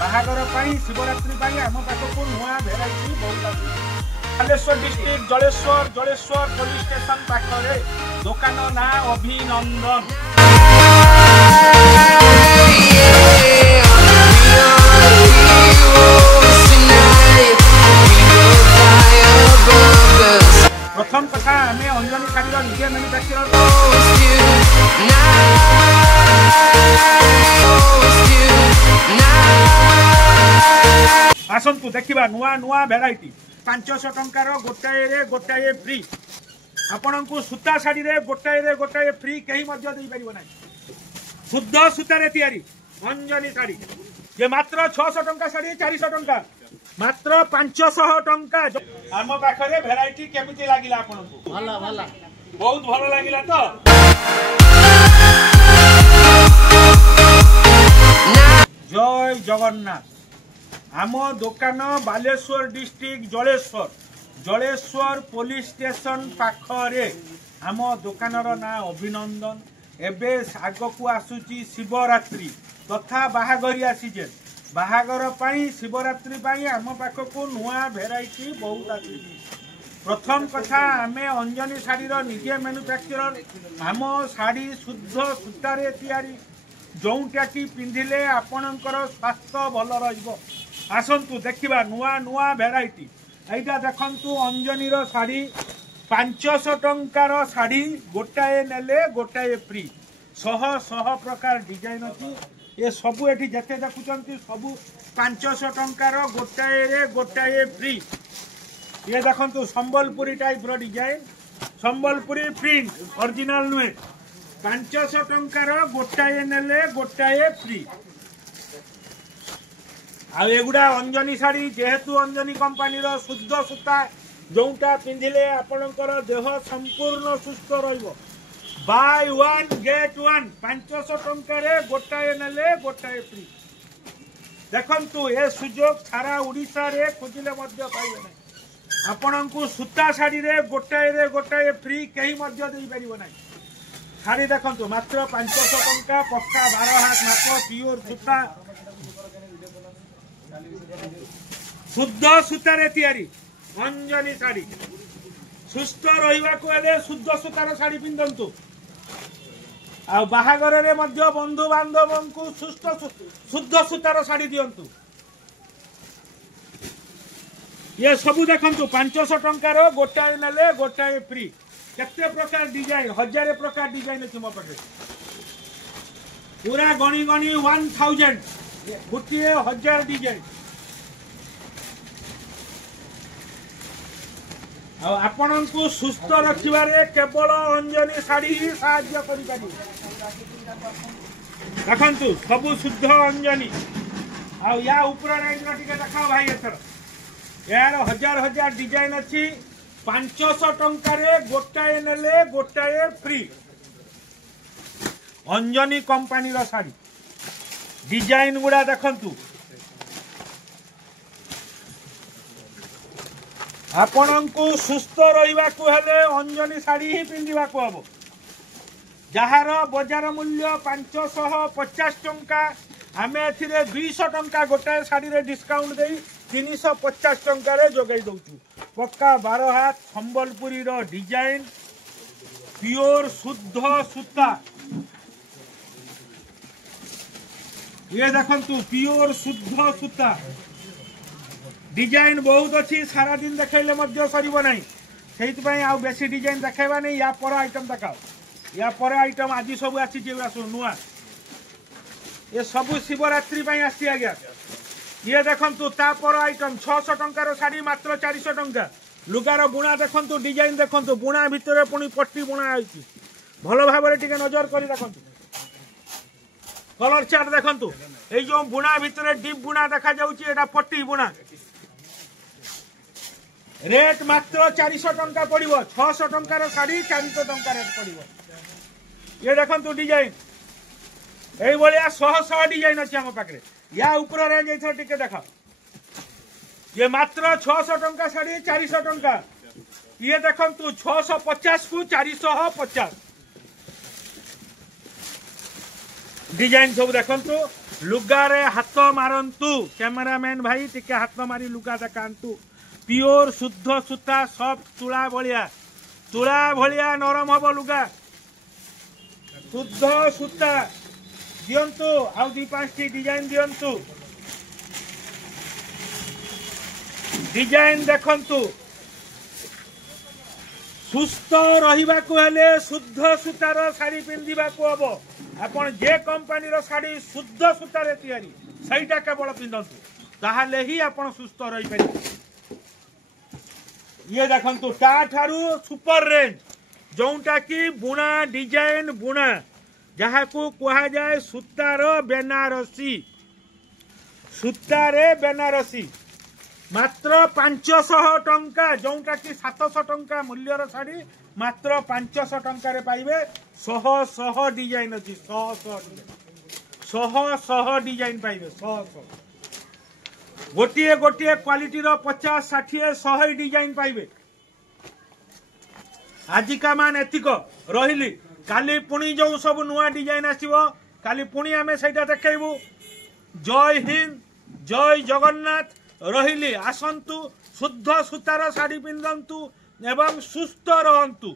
बाहागर शिवरात्रि आम पाख को नुआ भेराइटी बहुत Baleshwar district Jaleshwar police station पाखे दुकान ना अभिनंदन। प्रथम कथा आम अंजनी शाढ़ी निजे मैन्युफैक्चर आसतु देखा नुआ नुआ भेराइटी 500 टंकार गोटाए गोटाए फ्री आपण को सूता शाढ़ी गोटाए गोटाए फ्री कहीं ना शुद्ध सूतार तैयारी अंजनी शाढ़ी ये मात्र 600 टंका शाढ़ी 400 टंका मात्र 500 टंका आम पाखे भेराइटी केमिति लागिला आपण को भला भला बहुत भल लागिला तो जय जगन्नाथ। आम दुकान Baleshwar district Jaleshwar police station पाखरे आम दुकानर ना अभिनंदन। एबे आग को आसुची शिवरात्रि तथा बाहागरिया सीजन बाहागर शिवरात्रि आम पाख को नुआ भेराइटी बहुत आसुची। प्रथम कथा आम अंजनी शाढ़ीर निजे मैन्युफैक्चर आम शाढ़ी शुद्ध सूतारे तैयारी जोटा कि पिंधिले आपणकर स्वास्थ्य भल रहिबो। आसतु देखा नुआ नुआ भेराइटी एटा देखंतु अंजनीर शाढ़ी 500 टंकार शाढ़ी गोटाए नेले गोटाए फ्री शह शह प्रकार डिजाइन अच्छी ये सबू एठी जते देखुचंती सबू 500 टंकार गोटाए गोटाए फ्री। ये देखंतु संबलपुरी टाइप रो डिजाइन संबलपुरी प्रिंट ओरिजिनल नुए 500 टंकार गोटाए नेले गोटाए फ्री। आगुड़ा अंजनी शाढ़ी जेहेतु अंजनी कंपानी शुद्ध सूता जोटा पिंधिले आपणकर देह संपूर्ण सुस्थ रहिबो। बाय वन गेट वन 500 टंकार गोटाए नेले गोटाए फ्री। देखंतु ए सुजोग सारा ओडिशा रे खोजिले मध्य पाइबे नै आपण को सूता शाढ़ी रे गोटाए फ्री कहीं मध्य देई परिबो नै। शाढ़ी देखंतु मात्र 500 टंका पक्का 12 हाथ माप प्योर सूता शुद्ध सूतार तैयारी अंजनी शाढ़ी सुस्थ रहा शुद्ध सूतार शाढ़ी पिंधतु आ बाहागर रे मध्य बंधु बांधव को शुद्ध सूतार शाढ़ी दिंतु। ये सबू देखंतु 500 टंकार गोटाए नेले गोटाए फ्री केते प्रकार डिजाइन 1000 प्रकार डिजाइन अच्छी मो पाखे पूरा गणी गणी 1000 गोटे 1000 डिजाइन आपण को सुस्थ रखिबारे केवल अंजनी शाढ़ी ही साहाय्य करि पारि। देखंतु सबु शुद्ध अंजनी आ या ऊपर रेंज रो टिके देखाओ भाई एथर यार 1000 डिजाइन अच्छी 500 टंकारे गोटाए नेले गोटाए फ्री अंजनी कंपनी रो शाढ़ी डिजाइन गुड़ा देखंतु आपण को सुस्थ रहा अंजनी शाढ़ी ही पिंधा हम जार बजार मूल्य 550 टंका आम ए 200 टंका गोटाए शाढ़ी रे डिस्काउंट दे 350 टंका जोगाई दौचु। पक्का 12 हाथ संबलपुरी रो डिजाइन प्योर शुद्ध सूता ये देखंतु प्योर शुद्ध सूता डिजाइन बहुत अच्छी सारा दिन देखले मध्य सरब ना से आउ बेसी डिजाइन देखा नहीं या पर आइटम देखाओ या पर आइटम आज सब आसी नुआ ये सब शिवरात्रि आसी आज्ञा ये देखंतु तापर आइटम 600 टंकार शाढ़ी मात्र 400 टंका लुगार बुणा देखंतु डिजाइन देखंतु बुणा भितर पुणी पट्टी बुणा होइछि भल भाव टिके नजर करी देखंतु कलर चार्ट देखंतु ए जो बुणा भितर डीप बुणा देखा जाउछि एटा पट्टी बुणा रेट मात्र 400 टंका पड़िबो 600 टंकार शाढ़ी 400 टंका रेट पड़िबो। ये देखंतु डिजाइन एई भलिया 100 डिजाइन अछि हम पाखरे या ऊपर रेंज एथर टिके देखा ये मात्र 600 टंका शाढ़ी 400 टंका ये देखंतु 650 को 450 डिजाइन सब देखंतु लुगारे हाथ मारंतु कैमरामैन भाई टिके हाथ मारी लुगा देखांतु प्योर शुद्ध सूता सब तुला भलिया नरम हम लुगा शुद्ध सूता दियंतु आउ दी पांचटी डिजाइन दियंतु डिजाइन देखंतु सुस्थ रहिबाकु हेले शुद्ध सूतार शाड़ी पिंधिबाकु हबो आपण जे कंपनी शाड़ी शुद्ध सूतार तैयारी सहीटा केवल पिंधतु ताहले ही आपण सुस्थ रही पारे ये देखंतु ता ठारू सुपर रेंज जोंटा की बुणा डिजाइन बुणा जहाकू कहा जाए सूतार बेनारसी मात्र 500 टंका जोंटा की 700 टंका मूल्यर शाड़ी मात्र 500 टंका रे पाइबे शह डिजाइन अच्छी शह डिजाइन पाइबे शह गोटे गोटे क्वालिटी 50-60 100 डिजाइन पाइबे आजिका मान एतिक रहिली काली पुणी जो सब नुआ डिजाइन आसीबो काली पुणी आमे सेटा देखेबू जय हिंद जय जगन्नाथ रहिली आसंतु शुद्ध सूतार शाड़ी पिंधंतु एवं सुस्थ रहंतु।